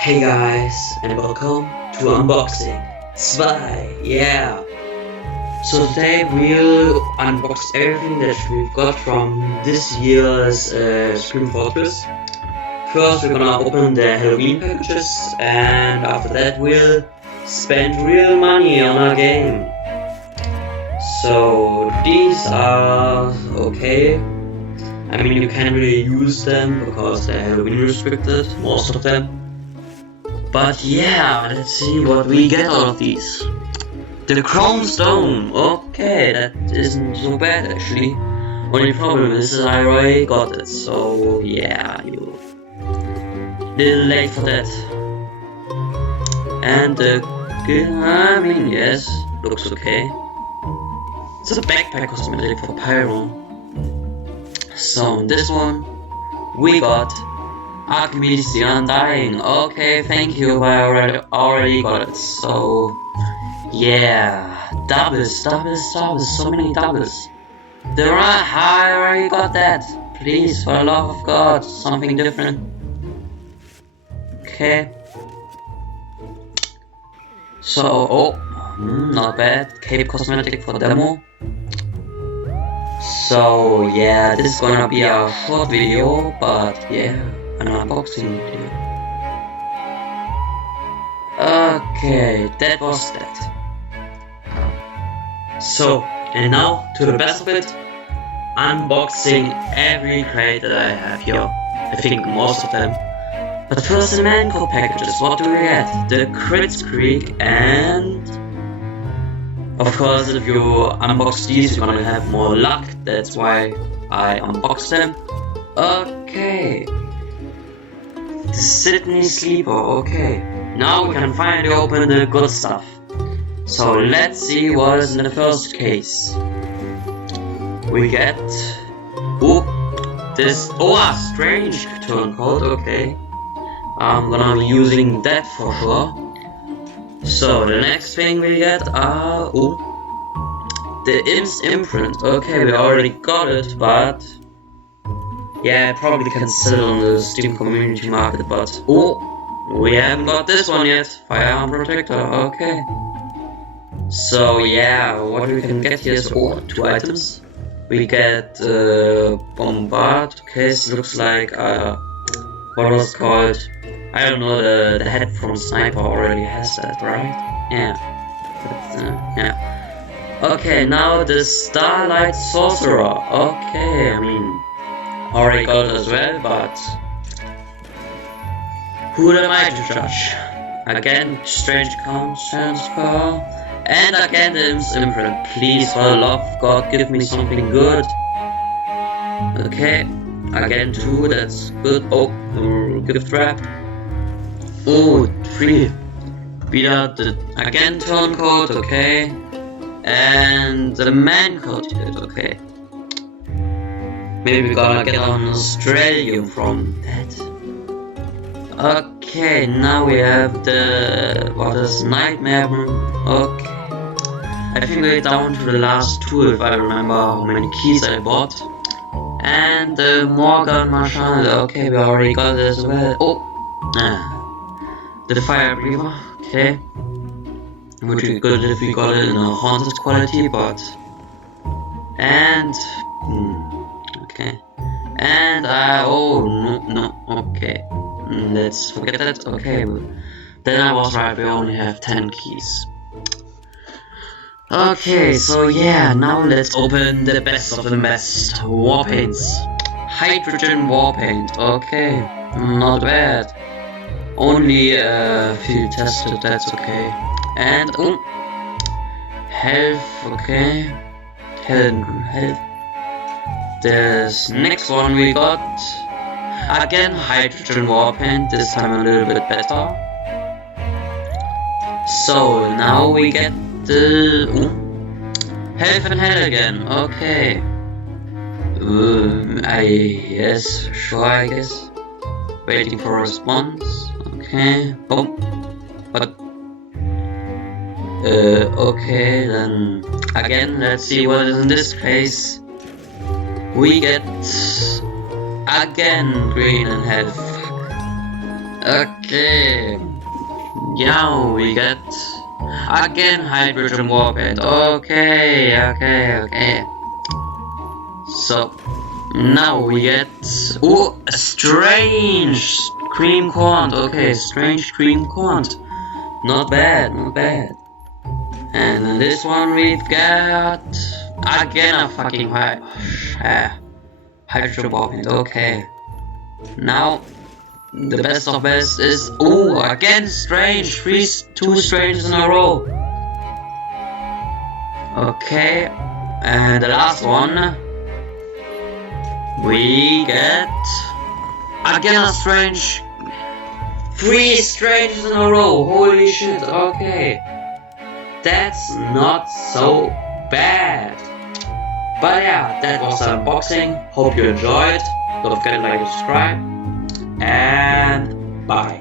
Hey guys, and welcome to Unboxing 2, yeah! So today we'll unbox everything that we've got from this year's Scream Fortress. First we're gonna open the Halloween packages, and after that we'll spend real money on our game. So these are okay. I mean, you can't really use them because they're Halloween restricted, most of them. But yeah, let's see what we get out of these. The Chrome Stone, okay, that isn't so bad actually. Only problem is that I already got it, so yeah, you little late for that. And I mean, yes, looks okay. It's a backpack cosmetic for Pyro. So in this one, we got Archimedes the Undying. Okay, thank you, but I already got it. So yeah, doubles, so many doubles. There are, I already got that. Please, for the love of God, something different. Okay. So, not bad. Cape cosmetic for demo. So yeah, this is gonna be a short video, but yeah, an unboxing video. Okay, that was that. So, and now to the best of it, unboxing every crate that I have here. I think most of them. But first the Manco packages, what do we get? The Crit Creek, and of course if you unbox these you're gonna have more luck, that's why I unboxed them. Okay. The Sydney Sleeper, okay. Now we can finally open the good stuff. So let's see what is in the first case. We get a strange turncoat, okay. I'm gonna be using that for sure. So the next thing we get are the Imps imprint. Okay, we already got it, but yeah, I probably can sell it on the Steam community market, but we haven't got this one yet. Firearm protector, okay. So yeah, what we can get here is 2 items. We get Bombard case, looks like what was it called? I don't know, the head from Sniper already has that, right? Yeah. Yeah. Okay, now the Starlight Sorcerer. Okay, I mean, already got it as well, but who am I to judge? Again, strange transfer, and again the Imps imprint. Please, for the love of God, give me something good. Okay, again 2, that's good. Gift wrap. 3. Wieder the again turncoat, okay. And the Manco kit, okay. Maybe we're gonna get an Australian from that. Okay, now we have the Nightmare Room. Okay. I think we're down to the last 2 if I remember how many keys I bought. And the Morgan Marshall, okay, we already got it as well. The Fire Breather, okay. Would be good if we got it in a haunted quality, but and okay. And no, okay. Let's forget that. Okay, then I was right, we only have 10 keys. Okay, so yeah, now let's open the best of the best. Warpaints. Hydrogen Warpaint, okay. Not bad. Only field tested, that's okay. And health, okay. Health. This next one we got again hydrogen warpaint, this time a little bit better. So now we get the health and health again, okay. Yes, sure, I guess. Waiting for a response, okay. But okay, then again, let's see what is in this case. We get again green and health. Okay. Now we get again hydrogen warpaint. Okay. So now we get a strange cream corn. Okay, strange cream corn. Not bad. And in this one we've got again a fucking hydrogen warpaint. Okay. Now the best of best is again strange. Two stranges in a row. Okay, and the last one we get again a strange. 3 stranges in a row. Holy shit. Okay, that's not so bad. But yeah, that was the unboxing. Hope you enjoyed. Don't forget to like and subscribe. And bye.